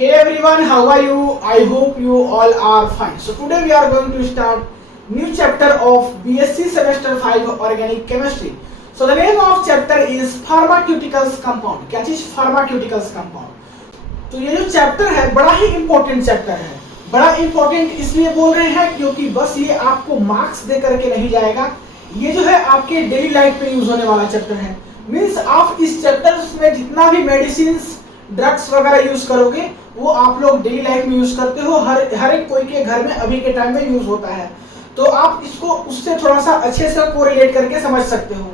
Hey everyone, how are you? I hope you all are fine. So today we are going to start new chapter of BSc semester 5 organic chemistry. So the name of chapter is pharmaceuticals compound. क्या चीज? pharmaceuticals compound. तो ये जो chapter है बड़ा ही important chapter है. बड़ा important इसलिए बोल रहे हैं क्योंकि बस ये आपको मार्क्स दे करके नहीं जाएगा. ये जो है आपके डेली लाइफ में यूज होने वाला चैप्टर है. मीन्स आप इस चैप्टर में जितना भी मेडिसिन ड्रग्स वगैरह यूज करोगे वो आप लोग डेली लाइफ में यूज करते हो. हर एक कोई के घर में अभी के टाइम में यूज होता है. तो आप इसको उससे थोड़ा सा अच्छे से कोरिलेट करके समझ सकते हो.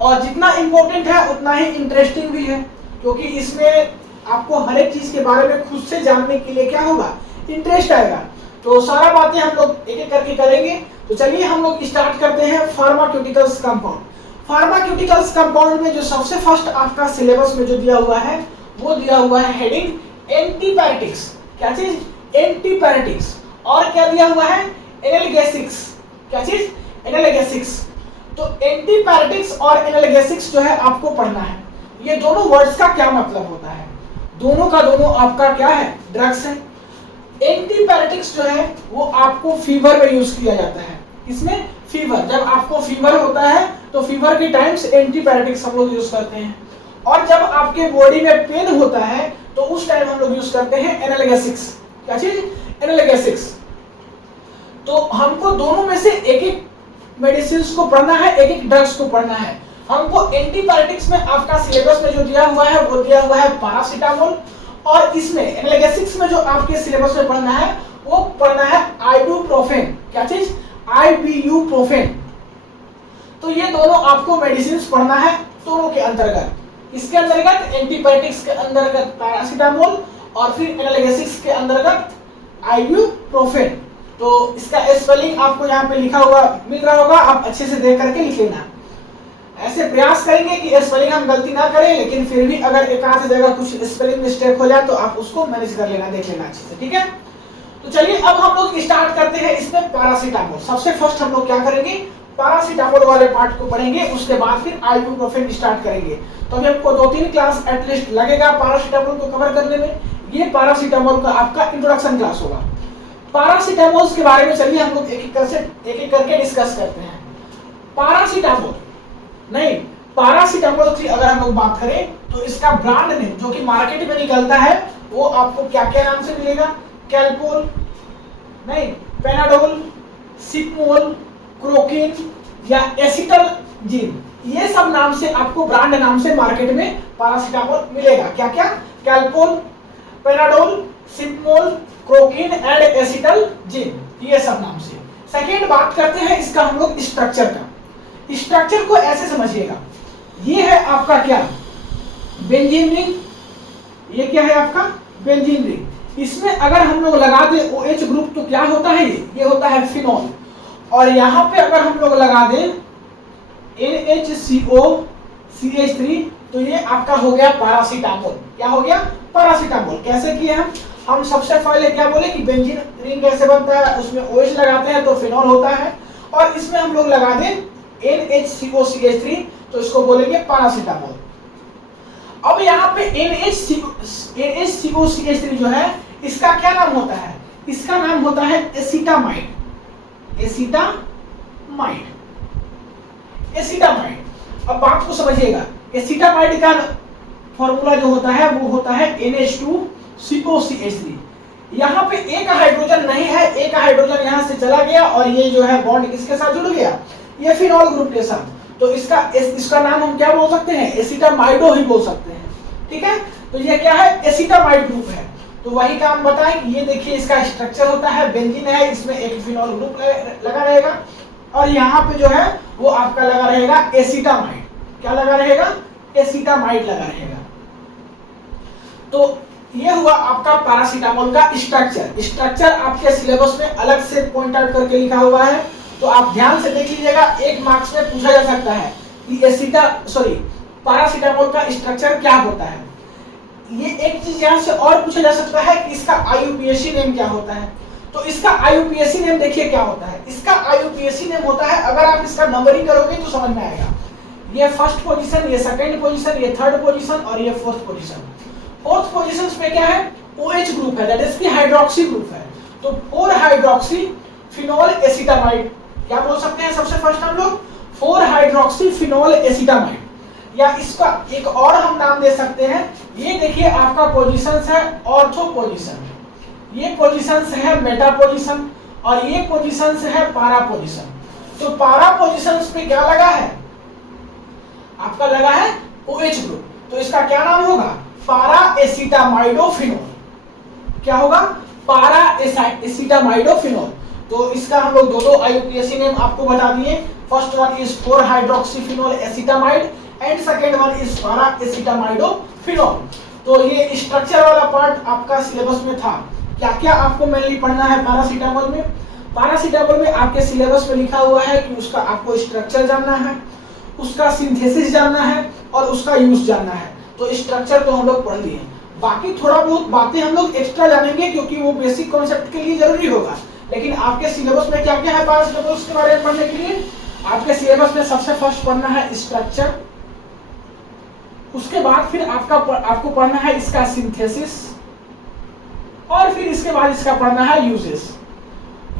और जितना इम्पोर्टेंट है उतना ही इंटरेस्टिंग भी है क्योंकि इसमें आपको हर एक चीज के बारे में खुद से जानने के लिए क्या होगा, इंटरेस्ट आएगा. तो सारा बातें हम लोग एक एक करके करेंगे. तो चलिए हम लोग स्टार्ट करते हैं फार्माक्यूटिकल्स कंपाउंड. फार्माक्यूटिकल्स कंपाउंड में जो सबसे फर्स्ट आपका सिलेबस में जो दिया हुआ है वो दिया हुआ है हेडिंग एंटीपायरेटिक्स. क्या चीज? एंटीपायरेटिक्स. और क्या दिया हुआ है? एनाल्गेसिक्स. क्या चीज? एनाल्गेसिक्स. तो एंटीपायरेटिक्स और एनाल्गेसिक्स जो है आपको पढ़ना है. ये दोनों वर्ड्स का क्या मतलब होता है? दोनों का दोनों आपका क्या है? ड्रग्स है. एंटीपायरेटिक्स जो है वो आपको फीवर में यूज किया जाता है. इसमें फीवर, जब आपको फीवर होता है तो फीवर के टाइम्स एंटीपायरेटिक्स हम लोग यूज करते हैं. और जब आपके बॉडी में पेन होता है तो उस टाइम हम लोग यूज करते हैं एनाल्गेसिक्स. क्या चीज? एनाल्गेसिक्स. तो हमको दोनों में से एक एक मेडिसिन को पढ़ना है, एक एक ड्रग्स को पढ़ना है. हमको एंटीपायरेटिक्स में आपका सिलेबस में जो दिया हुआ है वो दिया हुआ है पैरासीटामोल. और इसमें एनाल्गेसिक्स में जो आपके सिलेबस में पढ़ना है वो पढ़ना है आइबुप्रोफेन. क्या चीज? आइबुप्रोफेन. तो ये दोनों आपको मेडिसिन पढ़ना है दोनों के अंतर्गत. इसके अंतर्गत एंटीपायरेटिक्स के अंतर्गत पैरासीटामोल और फिर एनाल्गेसिक्स के अंतर्गत आइबुप्रोफेन. तो इसका स्पेलिंग आपको यहाँ पे लिखा हुआ मिल रहा होगा, आप अच्छे से देख करके लिख लेना. ऐसे प्रयास करेंगे कि स्पेलिंग हम गलती ना करें, लेकिन फिर भी अगर एक आध जगह कुछ स्पेलिंग मिस्टेक हो जाए तो आप उसको मैनेज कर लेना, देख लेना अच्छे से. ठीक है. तो चलिए अब हम लोग स्टार्ट करते हैं. इसमें पैरासीटामोल सबसे फर्स्ट हम लोग क्या करेंगे, पैरासीटामोल वाले पार्ट को पढ़ेंगे. उसके बाद फिर आइबुप्रोफेन स्टार्ट करेंगे. तो अभी आपको 2-3 क्लास एटलीस्ट लगेगा पैरासीटामोल को कवर करने में. ये पैरासीटामोल का आपका इंट्रोडक्शन क्लास होगा. पैरासीटामोल के बारे में चलिए हम लोग एक एक करके डिस्कस करते हैं. पैरासीटामोल नहीं, पैरासीटामोल की अगर हम लोग बात करें तो इसका ब्रांड नेम जो कि मार्केट में निकलता है वो आपको क्या क्या नाम से मिलेगा? कैलपोल नहीं, पेनाडोल, सिपमोल, क्रोकिन या एसिटलजिन, ये सब नाम से आपको ब्रांड नाम से मार्केट में पैरासीटामोल मिलेगा. क्या क्या? कैलपोल, पेनाडोल, सिपमोल, क्रोकिन एंड एसिटलजिन, ये सब नाम से. सेकेंड बात करते हैं इसका हम लोग स्ट्रक्चर का. स्ट्रक्चर को ऐसे समझिएगा, ये है आपका क्या? Benzene ring. ये क्या है आपका? Benzene ring. इसमें अगर हम लोग लगा दें OH ग्रुप तो क्या होता है? ये होता है फिनॉल. और यहाँ पे अगर हम लोग लगा दें NHCO CH3 तो ये आपका हो गया पैरासीटामोल. क्या हो गया? पैरासीटामोल. कैसे किए हम सबसे पहले क्या बोले कि बेंजीन रिंग कैसे बनता है, उसमें OH लगाते हैं तो फिनॉल होता है. और इसमें हम लोग लगा दें NHCO CH3 तो इसको बोलेंगे पैरासीटामोल. अब यहाँ पे NHCO CH3 जो है इसका क्या नाम होता है? इसका नाम होता है एसिटामाइड. एसिटामाइड. एसिटामाइड. अब बात को समझिएगा. एसिटामाइड का फॉर्मूला जो होता है वो होता है NH2COCH3. यहाँ पे एक हाइड्रोजन नहीं है, एक हाइड्रोजन यहाँ से चला गया और ये जो है बॉन्ड किसके साथ जुड़ गया? ये फिनॉल ग्रुप के साथ. तो इसका नाम हम क्या बोल सकते हैं? एसिटामाइडो ही बोल सकते हैं. ठीक है. तो ये क्या है? एसिटामाइड ग्रुप है. तो वही काम बताएं. ये देखिए इसका स्ट्रक्चर होता है, बेंजीन है, इसमें एक फिनॉल ग्रुप लगा रहेगा और यहाँ पे जो है वो आपका लगा रहेगा एसिटामाइड. क्या लगा रहेगा? एसिटामाइड लगा रहेगा. तो ये हुआ आपका पैरासीटामोल का स्ट्रक्चर. स्ट्रक्चर आपके सिलेबस में अलग से पॉइंट आउट करके लिखा हुआ है, तो आप ध्यान से देख लीजिएगा. एक मार्क्स में पूछा जा सकता है कि पैरासीटामोल का स्ट्रक्चर क्या होता है. ये एक चीज यहाँ से और पूछा जा सकता है कि इसका IUPAC नेम क्या होता है. तो इसका IUPAC नेम देखिए क्या होता है. इसका IUPAC नेम होता है, अगर आप इसका नंबरिंग करोगे तो समझ में आएगा. ये फर्स्ट पोजीशन, ये सेकंड पोजीशन, ये थर्ड पोजीशन और ये फोर्थ पोजीशन. फोर्थ पोजीशन पे क्या है? OH ग्रुप है, दैट इज की हाइड्रोक्सी ग्रुप है। तो 4 हाइड्रोक्सी फिनोल एसिटामाइड, क्या बोल सकते हैं सबसे फर्स्ट हम लोग 4 हाइड्रोक्सी फिनोल एसिटामाइड, या इसका एक और हम नाम दे सकते हैं, ये देखिए आपका पोजीशंस है ऑर्थो पोजीशन, ये पोजीशंस है मेटा पोजीशन, और ये पोजीशंस है पारा पोजीशन। तो पारा पोजीशंस पे क्या लगा है, आपका लगा है OH ग्रुप, तो इसका क्या नाम होगा, पारा एसिटामाइडोफिनोल। क्या होगा, पारा एसिटामाइडोफिनोल। तो इसका हम लोग दो IUPAC नेम आपको बता दिए, first one is 4 hydroxyphenol acetamide and second one is para acetamidophenol. तो ये स्ट्रक्चर वाला पार्ट आपका सिलेबस में था। क्या क्या आपको मेनली पढ़ना है पैरासीटामोल में, पैरासीटामोल में आपके सिलेबस में लिखा हुआ है कि उसका आपको स्ट्रक्चर जानना है, उसका सिंथेसिस जानना है और उसका यूज जानना है। तो स्ट्रक्चर तो हम लोग पढ़ लिए, बाकी थोड़ा बहुत बातें हम लोग एक्स्ट्रा जानेंगे क्योंकि वो बेसिक कॉन्सेप्ट के लिए जरूरी होगा। लेकिन आपके सिलेबस में क्या क्या है पैरासीटामोल के बारे में पढ़ने के लिए, आपके सिलेबस में सबसे फर्स्ट पढ़ना है स्ट्रक्चर, उसके बाद फिर आपको पढ़ना है इसका सिंथेसिस, और फिर इसके बाद इसका पढ़ना है यूजेस।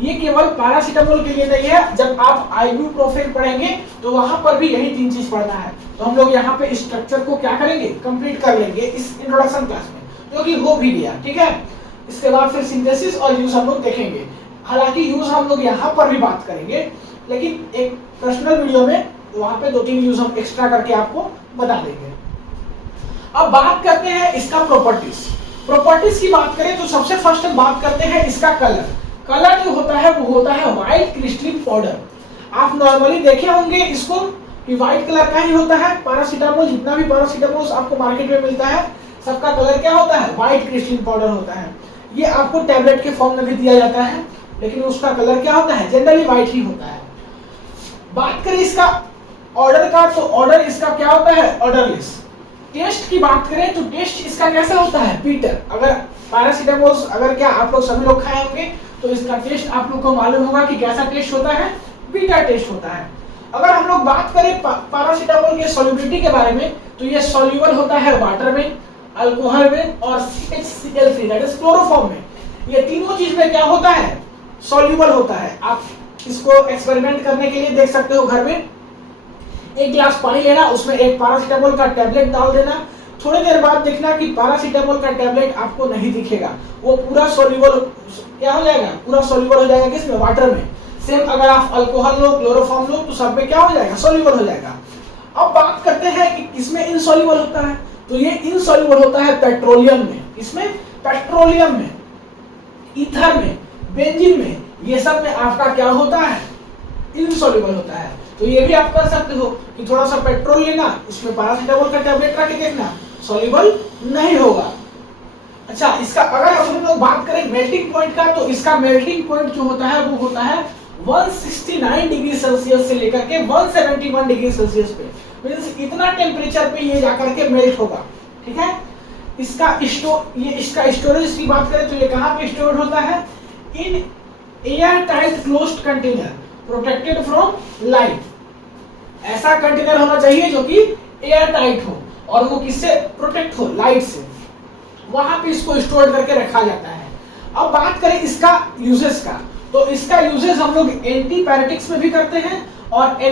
ये केवल पैरासीटामोल के लिए नहीं है, जब आप आइबुप्रोफेन पढ़ेंगे तो वहां पर भी यही 3 चीज पढ़ना है। तो हम लोग यहाँ पे स्ट्रक्चर को क्या करेंगे, कंप्लीट कर लेंगे इस इंट्रोडक्शन क्लास में, जो कि हो भी गया, ठीक है। इसके बाद फिर सिंथेसिस और यूज हम लोग देखेंगे। हालांकि यूज हम लोग यहाँ पर भी बात करेंगे, लेकिन एक पर्सनल वीडियो में वहां पे 2-3 यूज हम एक्स्ट्रा करके आपको बता देंगे। अब बात करते हैं इसका प्रॉपर्टीज। प्रॉपर्टीज की बात करें तो सबसे फर्स्ट हम बात करते हैं इसका कलर। कलर जो होता है वो होता है व्हाइट क्रिस्टलिन पाउडर। आप नॉर्मली देखे होंगे इसको कि व्हाइट कलर का ही होता है। पैरासीटामोल, जितना भी पैरासीटामोल आपको मार्केट में मिलता है, सबका कलर क्या होता है, व्हाइट क्रिस्टलिन पाउडर होता है। ये आपको टैबलेट के फॉर्म में भी दिया जाता है, लेकिन उसका कलर क्या होता है, जनरली व्हाइट ही होता है। बात करें इसका ऑर्डर का, तो ऑर्डर इसका क्या होता है, ऑर्डरलेस। टेस्ट की बात करें तो टेस्ट इसका कैसा होता है, पीटर। अगर पैरासीटामोल अगर क्या आप लोग सभी लोग खाए होंगे तो इसका टेस्ट आप लोग को मालूम होगा कि कैसा टेस्ट होता है, बीटा टेस्ट होता है। अगर हम लोग बात करें पैरासीटामोल के सॉल्युबिलिटी के बारे में, तो ये सॉल्युबल होता है वाटर में, अल्कोहल में और CHCl3 दैट इज क्लोरोफॉर्म में। ये तीनों चीज में क्या होता है, सॉल्युबल होता है। आप इसको एक्सपेरिमेंट करने के लिए देख सकते हो, घर में 1 गिलास पानी लेना, उसमें एक पैरासीटामोल का टैबलेट डाल देना, थोड़ी देर बाद देखना कि पैरासीटामोल का टैबलेट आपको नहीं दिखेगा, वो पूरा सॉल्युबल क्या हो जाएगा, पूरा सॉल्युबल हो जाएगा किसमें, वाटर में। सेम अगर आप अल्कोहल लो, क्लोरोफॉर्म लो, तो सब में क्या हो जाएगा, सॉल्युबल हो जाएगा। अब बात करते हैं कि किसमें इनसॉल्युबल होता है, तो ये इनसॉल्युबल होता है पेट्रोलियम में। इसमें पेट्रोलियम में, ईथर में, बेंजीन में, ये सब में आपका क्या होता है, इनसॉल्युबल होता है। तो ये भी आप कर सकते हो कि थोड़ा सा पेट्रोल लेना, उसमें पैरासीटामोल का टैबलेट रख के देखना, सॉल्युबल नहीं होगा। अच्छा, इसका अगर हम लोग बात करें मेल्टिंग पॉइंट का, तो इसका मेल्टिंग पॉइंट जो होता है वो होता है 169 डिग्री सेल्सियस से लेकर के 171 डिग्री सेल्सियस पे, मींस इतना टेम्परेचर पे ये जाकर के मेल्ट होगा, ठीक है। इसका स्टोरेज की बात करें तो ये कहाँ पे स्टोर होता है, in air tight closed container protected from light. ऐसा कंटेनर होना चाहिए जो कि एयर टाइट हो और वो किससे प्रोटेक्ट हो, लाइट से, वहां पे इसको स्टोर करके रखा जाता है। अब बात करें इसका यूजेस का, तो इसका यूजेस हम लोग एंटीपायरेटिक्स में भी करते हैं और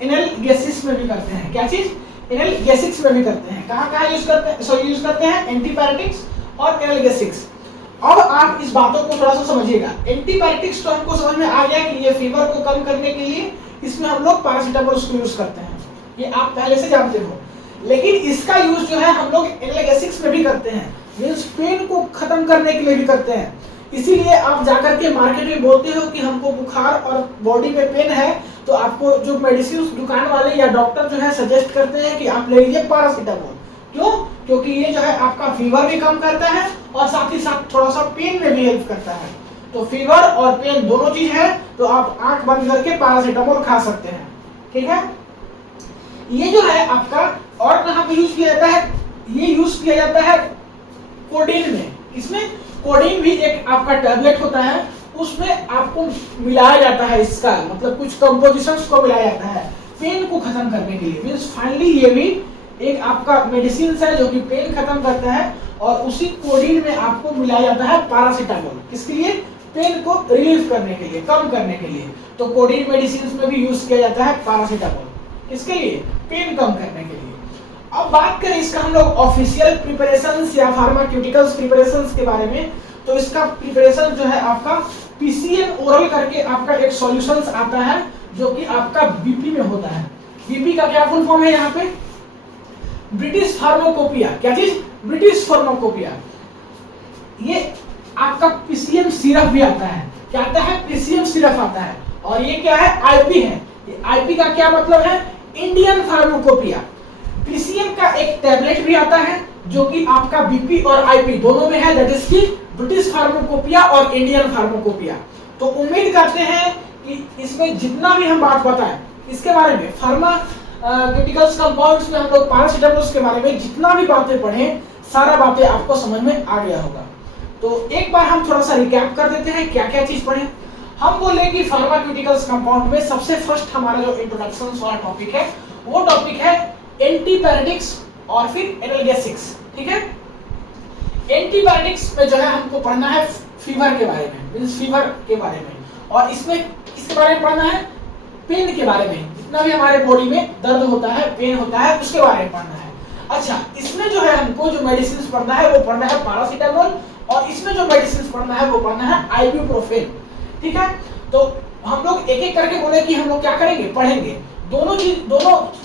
एनाल्गेसिक्स में भी करते हैं। क्या चीज, एनाल्गेसिक्स में भी करते हैं। कहाँ यूज करते हैं, यूज करते हैं एंटीपायरेटिक्स और एनाल्गेसिक्स। अब आप इस बातों को थोड़ा सा समझिएगा। एंटीबायोटिक्स तो हमको समझ में आ गया कि ये फीवर को कम करने के लिए इसमें हम लोग पैरासीटामोल को यूज करते हैं, ये आप पहले से जानते हो। लेकिन इसका यूज जो है हम लोग एनाल्गेसिक्स में भी करते हैं, मींस पेन को खत्म करने के लिए भी करते हैं। इसीलिए आप जाकर के मार्केट में बोलते हो कि हमको बुखार और बॉडी में पेन है, तो आपको जो मेडिसिन दुकान वाले या डॉक्टर जो है सजेस्ट करते हैं कि आप ले लीजिए पैरासीटामोल। क्यों, क्योंकि ये जो है आपका फीवर भी कम करता है और साथ ही साथ थोड़ा सा पेन में भी हेल्प करता है। तो फीवर और पेन दोनों चीज है, तो आप आंख बंद करके पैरासीटामोल खा सकते हैं, ठीक है। ये जो है आपका और कहाँ पे यूज किया जाता है, ये यूज किया जाता है कोडीन में। इसमें कोडीन भी एक आपका टैबलेट होता है, उसमें आपको मिलाया जाता है, इसका मतलब कुछ कंपोजिशंस को मिलाया जाता है पेन को खत्म करने के लिए। मींस फाइनली ये भी एक आपका मेडिसिन है जो कि पेन खत्म करता है और उसी कोडीन में आपको मिलाया जाता है पैरासीटामोल। किसके लिए? पेन को रिलीव करने के लिए, कम करने के लिए। तो कोडीन मेडिसिन में भी यूज किया जाता है पैरासीटामोल। किसके लिए? पेन कम करने के लिए। अब बात करें इसका हम लोग ऑफिशियल प्रिपरेशंस या फार्मास्यूटिकल्स प्रिपरेशंस के बारे में, तो इसका प्रिपरेशन जो है आपका पीसीएन ओरल करके आपका एक सॉल्यूशंस आता है जो कि आपका बीपी में होता है। बीपी का क्या फुल फॉर्म है यहाँ पे? British pharmacopoeia. क्या चीज? British pharmacopoeia. ये आपका पीसीएम सिरप भी आता है। क्या आता है? पीसीएम सिरप आता है। और ये क्या है? आईपी है। आईपी का क्या मतलब है? Indian pharmacopoeia. पीसीएम का एक टैबलेट भी आता है जो कि आपका बीपी और आईपी दोनों में है, दैट इज की ब्रिटिश फार्माकोपिया और इंडियन फार्माकोपिया। तो उम्मीद करते हैं कि इसमें जितना भी हम बात बताएं इसके बारे में, फार्मास्यूटिकल्स कंपाउंड्स में हम लोग पैरासीटामोल के बारे में जितना भी बातें पढ़े, सारा बातें आपको समझ में आ गया होगा। तो एक बार हम थोड़ा सा रिकैप कर देते हैं क्या क्या चीज पढ़े। हम बोले कि फार्मास्यूटिकल्स कंपाउंड में सबसे फर्स्ट हमारा जो इंट्रोडक्शन वाला टॉपिक है वो टॉपिक है एंटीबायोटिक्स और फिर एनाल्जेसिक्स। ठीक है, एंटीबायोटिक्स में जो है हमको पढ़ना है फीवर के बारे में, मींस फीवर के बारे में, और इसमें किसके बारे में पढ़ना है? पेन के बारे में। जितना भी हमारे बॉडी में दर्द होता है, पेन होता है, उसके बारे में पढ़ना है। अच्छा, इसमें जो है हमको जो मेडिसिन पढ़ना है वो पढ़ना है पैरासीटामोल, और इसमें जो मेडिसिन पढ़ना है वो पढ़ना है आइबुप्रोफेन। ठीक है, तो हम लोग एक एक करके बोले कि हम लोग क्या करेंगे, पढ़ेंगे दोनों चीज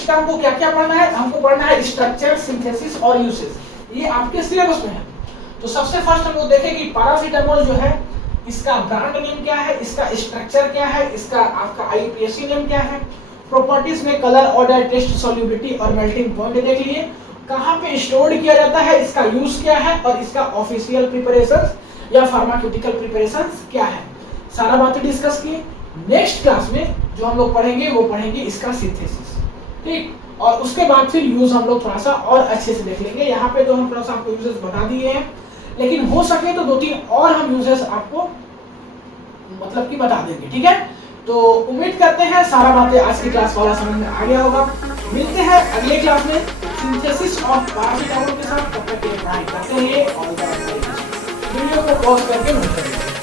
का। हमको क्या क्या पढ़ना है? हमको पढ़ना है स्ट्रक्चर, सिंथेसिस और यूसेज। ये आपके सिलेबस में है। तो सबसे फर्स्ट हम लोग देखें कि पैरासीटामोल जो है इसका ब्रांड नेम क्या है, इसका स्ट्रक्चर क्या है, इसका आपका आईयूपीएसी नेम क्या है, प्रॉपर्टीज में कलर, ऑर्डर, टेस्ट, सॉल्युबिलिटी और मेल्टिंग पॉइंट देख लिए, कहां पे स्टोर किया जाता है, इसका यूज क्या है, और इसका ऑफिशियल प्रिपरेशंस या फार्मास्यूटिकल प्रिपरेशंस क्या है, सारा बातें डिस्कस किए। नेक्स्ट क्लास में जो हम लोग पढ़ेंगे वो पढ़ेंगे इसका सिंथेसिस। ठीक, और उसके बाद फिर यूज हम लोग थोड़ा सा और अच्छे से देख लेंगे। यहाँ पे तो हम थोड़ा सा आपको यूजेस बता दिए हैं, लेकिन हो सके तो 2-3 और हम यूजेस आपको मतलब कि बता देंगे। ठीक है, तो उम्मीद करते हैं सारा बातें आज की क्लास वाला समझ में आ गया होगा। मिलते हैं अगले क्लास में सिंथेसिस ऑफ पैरासीटामोल के साथ। तब तक के लिए पढ़ाई करते रहिए और वीडियो को पॉज करके नोट करिए।